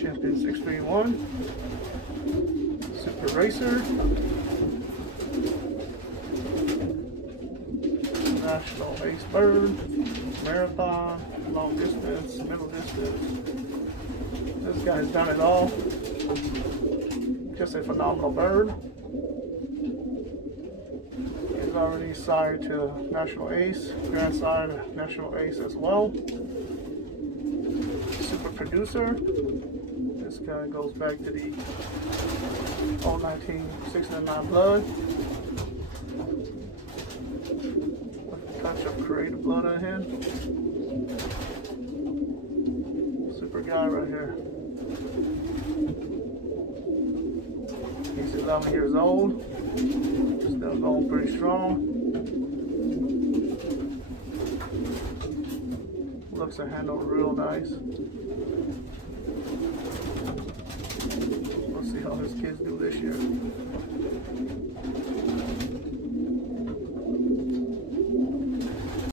Champions Extreme 1, Super Racer, National Ace Bird, Marathon, Long Distance, Middle Distance. This guy's done it all. Just a phenomenal bird. He's already sired to National Ace, Grandsire to National Ace as well. Super Producer. This guy goes back to the old 1969 blood. With a touch of creative blood on him. Super guy right here. He's 11 years old. Still going pretty strong. Looks and handled real nice. We'll see how his kids do this year.